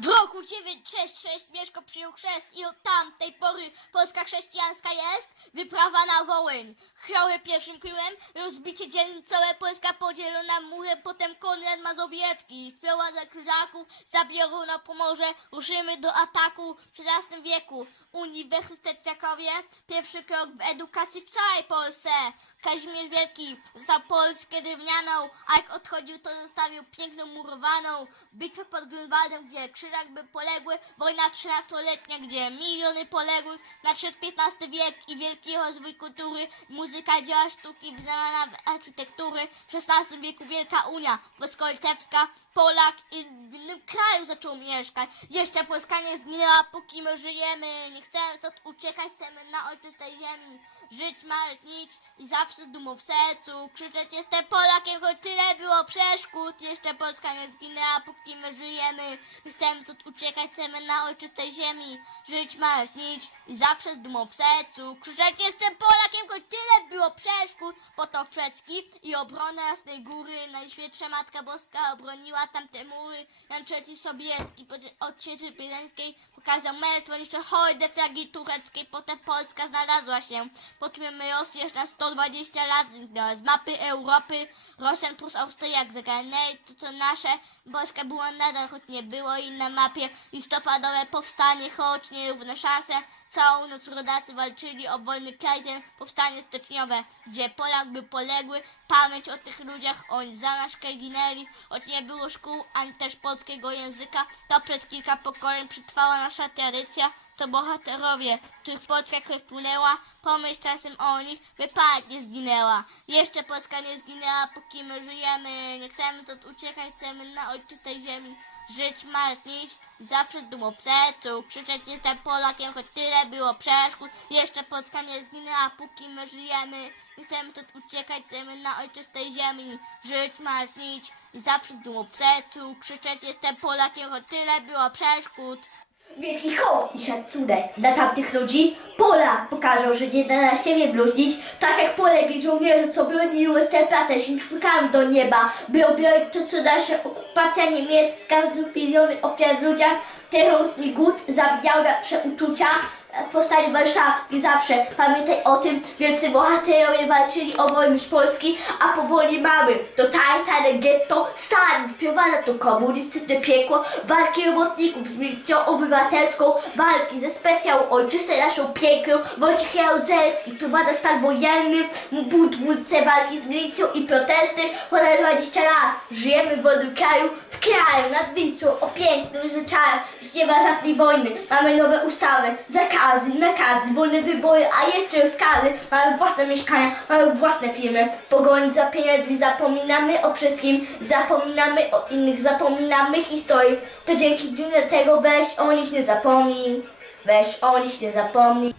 W roku 966 Mieszko przyjął chrzest i od tamtej pory Polska chrześcijańska jest wyprawa na Wołyń. Chroły pierwszym kryłem, rozbicie dzielnicowe, Polska podzielona murem, potem Konrad Mazowiecki. Sprowadza krzyżaków, zabiorą na Pomorze, ruszymy do ataku w XIII wieku. Uniwersytet w Krakowie, pierwszy krok w edukacji w całej Polsce. Kazimierz Wielki został Polskę drewnianą, a jak odchodził, to zostawił piękną murowaną. Bitwa pod Grunwaldem, gdzie krzyżak by poległy, wojna trzynastoletnia, gdzie miliony poległych, nadszedł XV wiek i wielki rozwój kultury, muzyka, dzieła sztuki, wzmiana w architektury. W XVI wieku Wielka Unia, Wojsko-Litewska, Polak i w innym kraju zaczął mieszkać. Jeszcze Polska nie zginęła, póki my żyjemy. Nie chcemy stąd uciekać, chcemy na ojczystej ziemi. Żyć, martnić i zawsze z dumą w sercu. Krzyczeć jestem Polakiem, choć tyle było przeszkód. Jeszcze Polska nie zginęła, póki my żyjemy. Nie chcemy stąd uciekać, chcemy na ojczystej ziemi. Żyć, martnić i zawsze z dumą w sercu. Krzyczeć jestem Polakiem, choć tyle było przeszkód. Po to Frecki i obronę Jasnej Góry. Najświętsza Matka Boska obroniła tamte mury. Jan III Sobieski od Cieży Pileńskiej pokazał niszczy hojdę flagi tureckiej. Potem Polska znalazła się. Po czym Rosja na 120 lat zniknęła z mapy Europy. Rosjan plus Austriak zagarnęli to co nasze. Polska była nadal, choć nie było jej na mapie. Listopadowe powstanie, choć nierówne szanse. Całą noc rodacy walczyli o wolny kraj ten powstanie styczniowe, gdzie Polak by poległy. Pamięć o tych ludziach oni za nasz kraj ginęli, choć nie było szkół ani też polskiego języka, to przez kilka pokoleń przetrwała nasza tradycja. To bohaterowie, których Polska krew płynęła, pomyśl czasem o nich, pamięć nie zginęła. Jeszcze Polska nie zginęła, póki my żyjemy, nie chcemy stąd uciekać, chcemy na ojczystej ziemi żyć, martwić zawsze z dumą w sercu. Krzyczeć jestem Polakiem, choć tyle było przeszkód. Jeszcze Polska nie zginęła, póki my żyjemy. Nie chcemy stąd uciekać, chcemy na ojczystej ziemi żyć, martwić i zawsze z dumą w sercu. Krzyczeć jestem Polakiem, choć tyle było przeszkód. Wielki hołd i szacunek dla tamtych ludzi. Pola pokażą, że nie da na siebie bluźnić, tak jak polegli żołnierze, co bronili Westerplatte czwórkami do nieba, by objąć to, co nasza okupacja niemiecka, z miliony ofiar w ludziach, terroryzm i głód zabijały nasze uczucia. Powstanie warszawski zawsze, pamiętaj o tym, wielcy bohaterowie walczyli o wolność Polski, a powoli mamy. Totalitarne getto, Stalin. Wprowadza to komunistyczne piekło, walki robotników z milicją obywatelską, walki ze specjałą ojczystej naszą piękną, Wojciech Jaruzelski wprowadza stan wojenny, budwódce walki z milicją i protesty, ponad 20 lat, żyjemy w wolnym kraju, w kraju nad Wisłą, o pięknym zwyczaju, nie ma żadnej wojny, mamy nowe ustawy, zakazy, nakazy, wolne wybory, a jeszcze rozkazy, mamy własne mieszkania, mamy własne firmy, pogoni za pieniędzmi zapominamy o wszystkim, zapominamy o innych, zapominamy historii, to dzięki tego weź o nich nie zapomnij, weź o nich nie zapomnij.